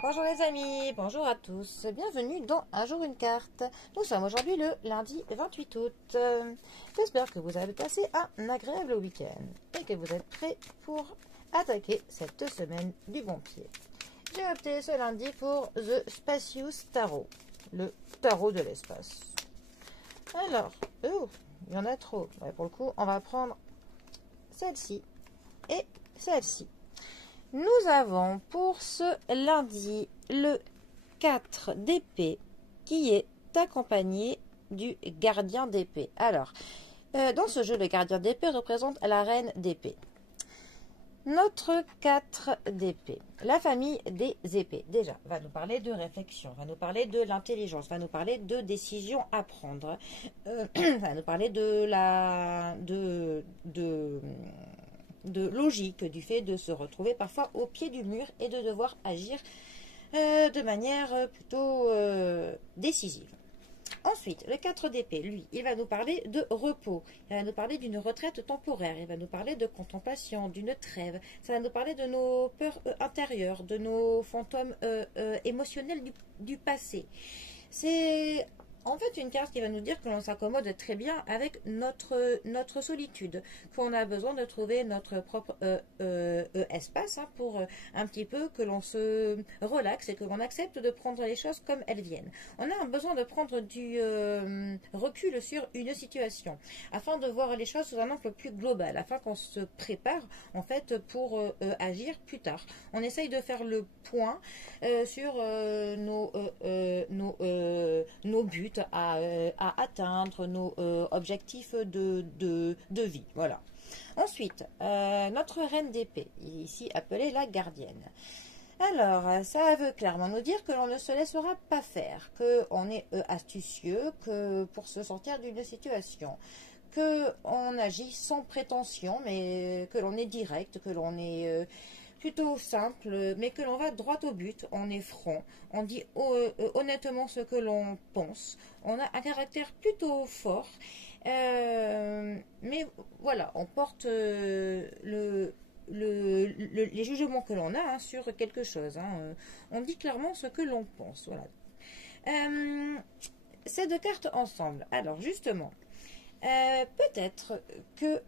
Bonjour les amis, bonjour à tous, bienvenue dans Un jour une carte. Nous sommes aujourd'hui le lundi 28 août. J'espère que vous avez passé un agréable week-end et que vous êtes prêts pour attaquer cette semaine du bon pied. J'ai opté ce lundi pour The Spacious Tarot, le tarot de l'espace. Alors, il y en a trop. Ouais, pour le coup, on va prendre celle-ci et celle-ci. Nous avons pour ce lundi le 4 d'épée qui est accompagné du gardien d'épée. Alors, dans ce jeu, le gardien d'épée représente la reine d'épée. Notre 4 d'épée, la famille des épées, déjà, va nous parler de réflexion, va nous parler de l'intelligence, va nous parler de décisions à prendre, va nous parler de logique, du fait de se retrouver parfois au pied du mur et de devoir agir de manière plutôt décisive. Ensuite, le 4 d'épée, lui, il va nous parler de repos, il va nous parler d'une retraite temporaire, il va nous parler de contemplation, d'une trêve, ça va nous parler de nos peurs intérieures, de nos fantômes émotionnels du passé. C'est en fait une carte qui va nous dire que l'on s'accommode très bien avec notre solitude, qu'on a besoin de trouver notre propre espace pour un petit peu que l'on se relaxe et que l'on accepte de prendre les choses comme elles viennent. On a un besoin de prendre du recul sur une situation afin de voir les choses sous un angle plus global, afin qu'on se prépare en fait pour agir plus tard. On essaye de faire le point sur nos buts à atteindre, nos objectifs de vie. Voilà. Ensuite, notre reine d'épée, ici appelée la gardienne. Alors, ça veut clairement nous dire que l'on ne se laissera pas faire, qu'on est astucieux, que pour se sortir d'une situation, qu'on agit sans prétention, mais que l'on est direct, que l'on est plutôt simple, mais que l'on va droit au but, on est franc, on dit honnêtement ce que l'on pense, on a un caractère plutôt fort, mais voilà, on porte les jugements que l'on a sur quelque chose, on dit clairement ce que l'on pense, voilà. Ces deux cartes ensemble, alors justement, peut-être que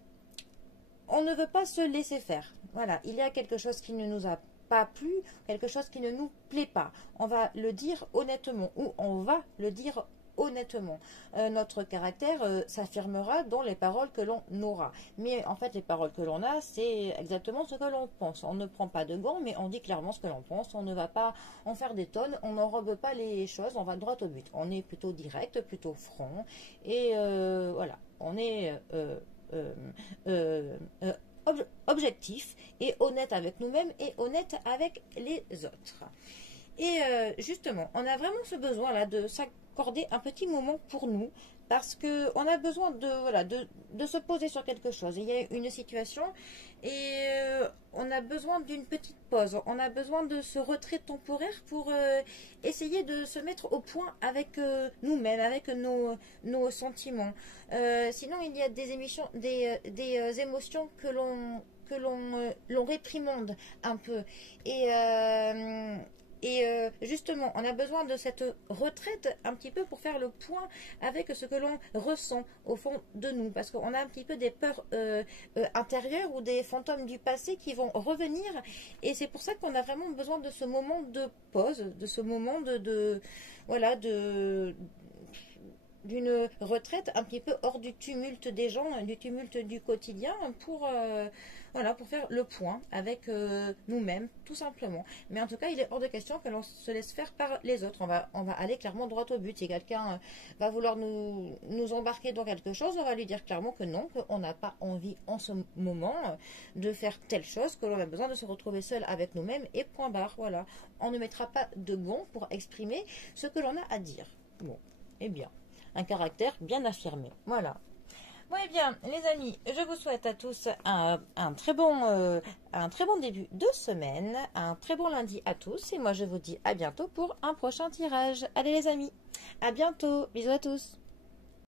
on ne veut pas se laisser faire. Voilà, il y a quelque chose qui ne nous a pas plu, quelque chose qui ne nous plaît pas. On va le dire honnêtement ou on va le dire honnêtement. Notre caractère s'affirmera dans les paroles que l'on aura. Mais en fait, les paroles que l'on a, c'est exactement ce que l'on pense. On ne prend pas de gants, mais on dit clairement ce que l'on pense. On ne va pas en faire des tonnes, on n'enrobe pas les choses, on va droit au but. On est plutôt direct, plutôt franc. Et voilà, on est objectif et honnête avec nous-mêmes et honnête avec les autres. Et justement, on a vraiment ce besoin-là de s'accorder un petit moment pour nous parce qu'on a besoin de se poser sur quelque chose. Il y a une situation et on a besoin d'une petite pause. On a besoin de ce retrait temporaire pour essayer de se mettre au point avec nous-mêmes, avec nos sentiments. Sinon, il y a des émotions que l'on réprimande un peu. Et justement, on a besoin de cette retraite un petit peu pour faire le point avec ce que l'on ressent au fond de nous. Parce qu'on a un petit peu des peurs intérieures ou des fantômes du passé qui vont revenir. Et c'est pour ça qu'on a vraiment besoin de ce moment de pause, de ce moment d'une retraite un petit peu hors du tumulte des gens, du tumulte du quotidien pour faire le point avec nous-mêmes, tout simplement. Mais en tout cas, il est hors de question que l'on se laisse faire par les autres. On va aller clairement droit au but. Si quelqu'un va vouloir nous embarquer dans quelque chose, on va lui dire clairement que non, qu'on n'a pas envie en ce moment de faire telle chose, que l'on a besoin de se retrouver seul avec nous-mêmes et point barre. Voilà. On ne mettra pas de gants pour exprimer ce que l'on a à dire. Bon, eh bien. Un caractère bien affirmé. Voilà. Bon, eh bien, les amis, je vous souhaite à tous un très bon début de semaine, un très bon lundi à tous, et moi je vous dis à bientôt pour un prochain tirage. Allez les amis, à bientôt, bisous à tous.